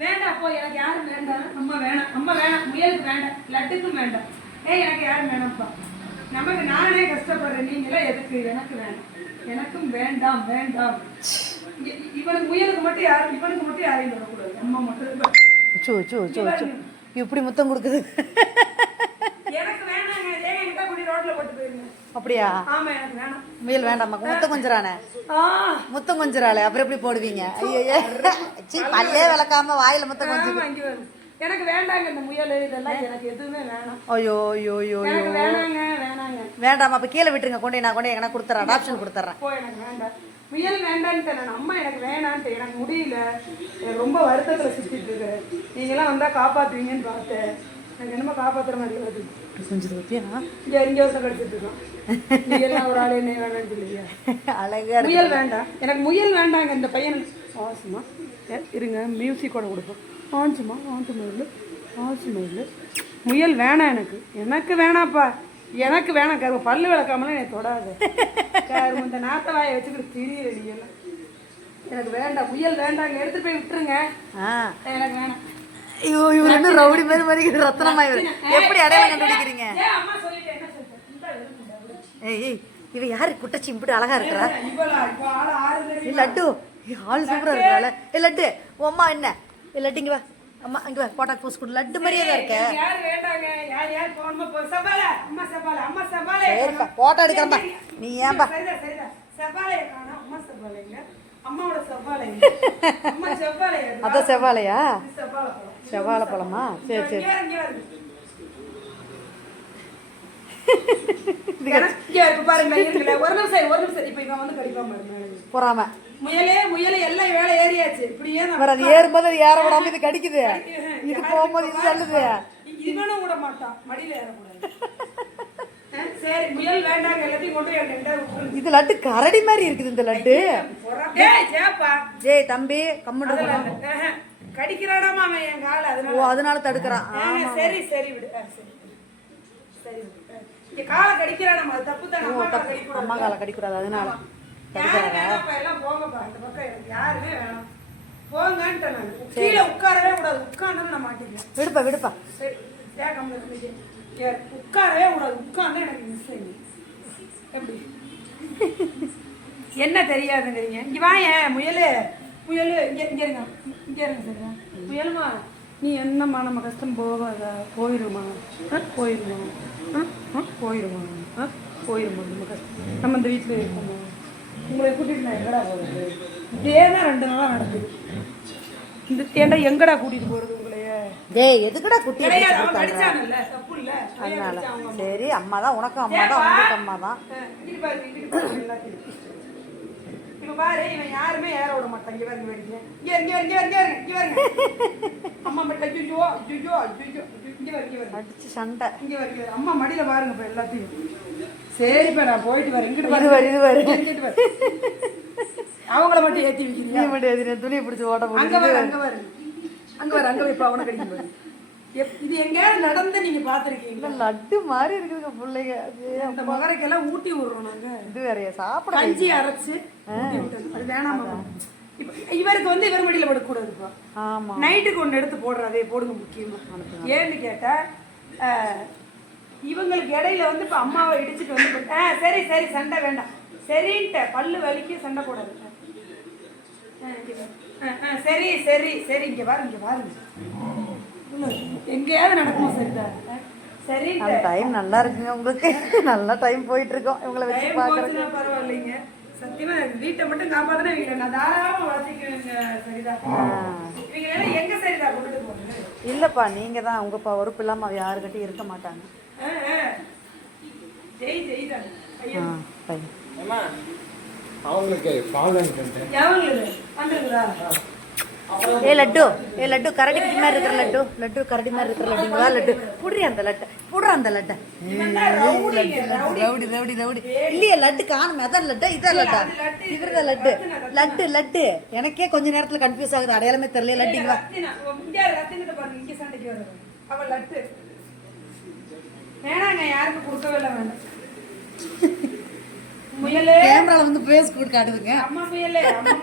வேண்டாம் போ எனக்கு யாரும் வேண்டாம் அம்மா வேணாம். அம்மா வேணாம். முயலுக்கு வேண்டாம். லட்டுக்கும் வேண்டாம். ஏய் எனக்கு யாரும் வேணாம்ப்பா. நமக்கு நானே கஷ்டப்படுறேன். நீங்களே எதுக்கு? எனக்கு வேண்டாம் எனக்கும் வேண்டாம் வேண்டாம். இவனுக்கு முயலுக்கு மட்டும் யாரும் இவனுக்கு மட்டும் யாரையும் தொடக்கூடாது அம்மா மட்டும் சோ சோ சோ சோ. இப்படி முத்தம் கொடுக்குது எனக்கு வேணாங்க ஏங்க என்கிட்ட கூடி ரோட்ல போட்டு போயிருங்க அப்படியா? முயல் வேண்டாம்மா. முத்தம் கொஞ்சறானே? முத்தம் கொஞ்சறாளே. அப்புறம் எப்படி போடுவீங்க? ஐயோ சீ பல்லே விளக்காம வாயில முத்தம் கொஞ்சம் எனக்கு வேண்டாங்க இந்த முயல் இதெல்லாம் எனக்கு எதுவுமே வேணாம். ஐயோ ஐயோ ஐயோ ஐயோ. எனக்கு வேணாங்க வேணாங்க. வேண்டாம்மா அப்ப கீழே விட்டுருங்க. கொண்டு நான் கொண்டு எங்கன்னா கொடுத்துறேன். அடாப்ஷன் கொடுத்துட்றேன் போ எனக்கு வேண்டாம். முயல் வேண்டான்ட்டு நான் அம்மா எனக்கு வேணான்ட்டு. எனக்கு முடியல. எனக்கு ரொம்ப வருத்தத்தில் சுற்றிட்டு இருக்கிறேன் நீங்களாம் வந்தால் காப்பாற்றுவீங்கன்னு பார்த்தேன். எனக்கு என்னமோ காப்பாற்றுற மாதிரி வருது. கொஞ்சம் ஊத்தியா இங்கே இங்கே வருஷம் கடிச்சிட்டு இருக்கோம் எல்லாம் ஒரு ஆள் என்ன வேணாம்னு சொல்லுவியா? அழகா முயல் வேண்டாம். எனக்கு முயல் வேண்டாங்க இந்த பையனுக்கு ஆசுமா இருங்க மியூசிக்கோட கொடுப்போம். ஆஞ்சுமா ஆஞ்சு மயில் ஆஞ்சு மயில் முயல் வேணாம் எனக்கு. எனக்கு வேணாப்பா. எனக்கு வேணாம். கரு பல்லு விளக்காமலாம் எனக்கு தொடாது. கரு இந்த நாத்த வாயை வச்சுக்கிட்டு திரியிற நீ எல்லாம். எனக்கு வேண்டாம். முயல் வேண்டாங்க. எடுத்துட்டு போய் விட்டுருங்க. எனக்கு வேணாம். ஐயோ இவர் என்ன ரவுடி மாதிரி மாதிரி ரத்னமா இவர். எப்படி அடையாளம் கண்டுபிடிக்கிறீங்க? ஏய் ஏய் இவ யாரு குட்டச்சி? இப்படி அழகா இருக்கிறா. பேர் லட்டு ஆள் சூப்பரா இருக்கிறாள். ஏ லட்டு உன் அம்மா என்ன? லட்டு இங்க வா. அம்மா இங்க வா போட்டாக்கு பூஸ் கொடு. லட்டு மாதிரியே தான் இருக்க. போட்டோ எடுக்கிறப்பா நீ ஏன்பா? அதான் செவ்வாழையா செவ்வாழை பழம்? சரி சரி. பொறாம. முயலே முயலே எல்லாம் வேலை ஏறியாச்சு. இப்படியே அது ஏறும்போது அது ஏற விடாம இது கடிக்குது. இது போகும்போது இது சொல்லுது. இவனும் விட மாட்டான். மடியில ஏறக்கூடாது. ஆ, சரி முயல் வேண்டாங்க எல்லாத்தையும் கொண்டு என் ரெண்டா விட்டுருங்க இது லட்டு கரடி மாதிரி இருக்குது இந்த லட்டு. ஜேய் தம்பி கம்முன்னு கடிக்கிறானாமா அவன் என் கால? ஓ அதனால அதனால தடுக்கிறான் ஆஹா, சரி சரி விடு. ஆ, சரி. சரி விடு. ஆ. இங்க காலை கடிக்கிறானாமா அது தப்பு தான். அம்மா காலை கடிக்கூடாது. அம்மா காலை கடிக்கூடாது. அதனால யாரு வேணாம்ப்பா எல்லாம் போங்கப்பா. இந்த பக்கம் எனக்கு யாருமே வேணாம். போங்கன்ட்டேன் நான். கீழே உட்காரவே கூடாது. உட்கார்ந்து நான் மாட்டிக்கிறேன். விடுப்பா விடுப்பா. சரி ஏ, உட்காரவே கூடாது. உட்கார்ந்து எனக்கு மிஸ் ஆகி எப்படி? என்ன தெரியாதுங்கிறீங்க? இங்க வாயேன் முயலு. முயலு இங்க இங்க இருங்க. இருங்க சரியா? முயலுமா நீ என்னம்மா நம்ம கஷ்டம் போகாத போயிருமா? ஆ, போயிருமா? ஆ, ஆ, போயிருமா? ஆ, போயிருமா நம்ம கஷ்டம்? நம்ம இந்த வீட்டில் இருக்கோமா? உங்களை கூட்டிட்டு நான் எங்கடா போகிறது இதே தான் ரெண்டு நாளாக நடக்குது இந்த ஏன்டா எங்கடா கூட்டிட்டு போறது உங்களைய? டேய் எதுக்குடா குட்டி அதனால. சரி அம்மா. தான் உனக்கும் அம்மா தான் உங்களுக்கு அம்மா தான் இங்கிட்டு பாரு இவன் யாருமே ஏற விட மாட்டான். இங்க பாருங்க இங்க இங்க இங்க இங்க இங்க இங்க இங்க பாருங்க. அம்மா மட்டும் ஐயோ ஐயோ ஐயோ இங்க இங்க பாரு அடிச்சு சண்டை. இங்க இங்க பாரு அம்மா மடியில பாருங்க இப்ப எல்லாத்தையும். சரிப்பா நான் போயிட்டு வரேன். இங்கிட்டு வரு, இது வரு. இங்கிட்டு பாரு அவங்கள மட்டும் ஏத்தி வைக்கிறீங்க மட்டும் எதிரே துணியை பிடிச்சி ஓட்ட அங்க போட்டு வர அங்க வர அங்க வர அங்க இப்ப அவனை எப்- இது எங்கேயாவது நடந்து நீங்க பாத்திருக்கீங்களா லட்டு மாதிரி இருக்குதுங்க பிள்ளைங்க. அது இந்த மகரைக்கெல்லாம் ஊட்டி விடுறோம் நாங்க. இது வேறையா சாப்பிட கஞ்சி அரைச்சு. அது வேணாமா இவருக்கு வந்து இவர் மடியில படக்கூடாதுப்பா ஆமா. நைட்டுக்கு ஒன்று எடுத்து போடுறதே போடுங்க முக்கியமா. ஏன்னு கேட்டா இவங்களுக்கு இடையில வந்து இப்ப அம்மாவை இடிச்சிட்டு வந்து ஆ சரி சரி சண்டை வேண்டாம். சரின்ட்ட பல்லு வலிக்கு சண்டை போடாது சரி சரி சரி இங்க பாரு இங்க பாருங்க. எங்கேயாவது நடக்குமா சரிதான் சரி டைம் நல்லா இருக்குங்க உங்களுக்கு. நல்லா டைம் போயிட்டு இருக்கோம் இவங்களை வச்சு பாக்குறது பரவாயில்லைங்க. சத்தியமா வீட்டை மட்டும் காப்பாத்தினா இவங்க நான் தாராளமா வளர்த்திக்குவேங்க சரிதா. இவங்க எல்லாம் எங்க சரிதா கொண்டுட்டு போகுது இல்லப்பா நீங்க தான். உங்க பொறுப்பு இல்லாம அவ யாருக்கிட்டையும் இருக்க மாட்டாங்க. ஆ, ஆ. ஜெய் ஜெய் தான். ஐயோ. ஆ, பையன். அம்மா அவங்களுக்கு பால் வாங்கிட்டு எவங்களுக்கு வந்துருக்குதா? ஏ லட்டு ஏ லட்டு கரடி மாதிரி இருக்கிற லட்டு லட்டு கரடி மாதிரி இருக்கிற லட்டு லட்டு புடுறி அந்த லட்டை புடுற அந்த லட்டை ரவுடி ரவுடி ரவுடி இல்லையே லட்டு காணும் அதான் லட்டு இதான் லட்டா இவர்தான் லட்டு லட்டு லட்டு எனக்கே கொஞ்ச நேரத்துல கன்ஃபியூஸ் ஆகுது அடையாளமே தெரியல லட்டுங்களா வேணாங்க யாருக்கும் கொடுக்கவே இல்லை வேண்டாம் கேமரால வந்து பேஸ் கூட காட்டுதுங்க அம்மா முயலே அம்மா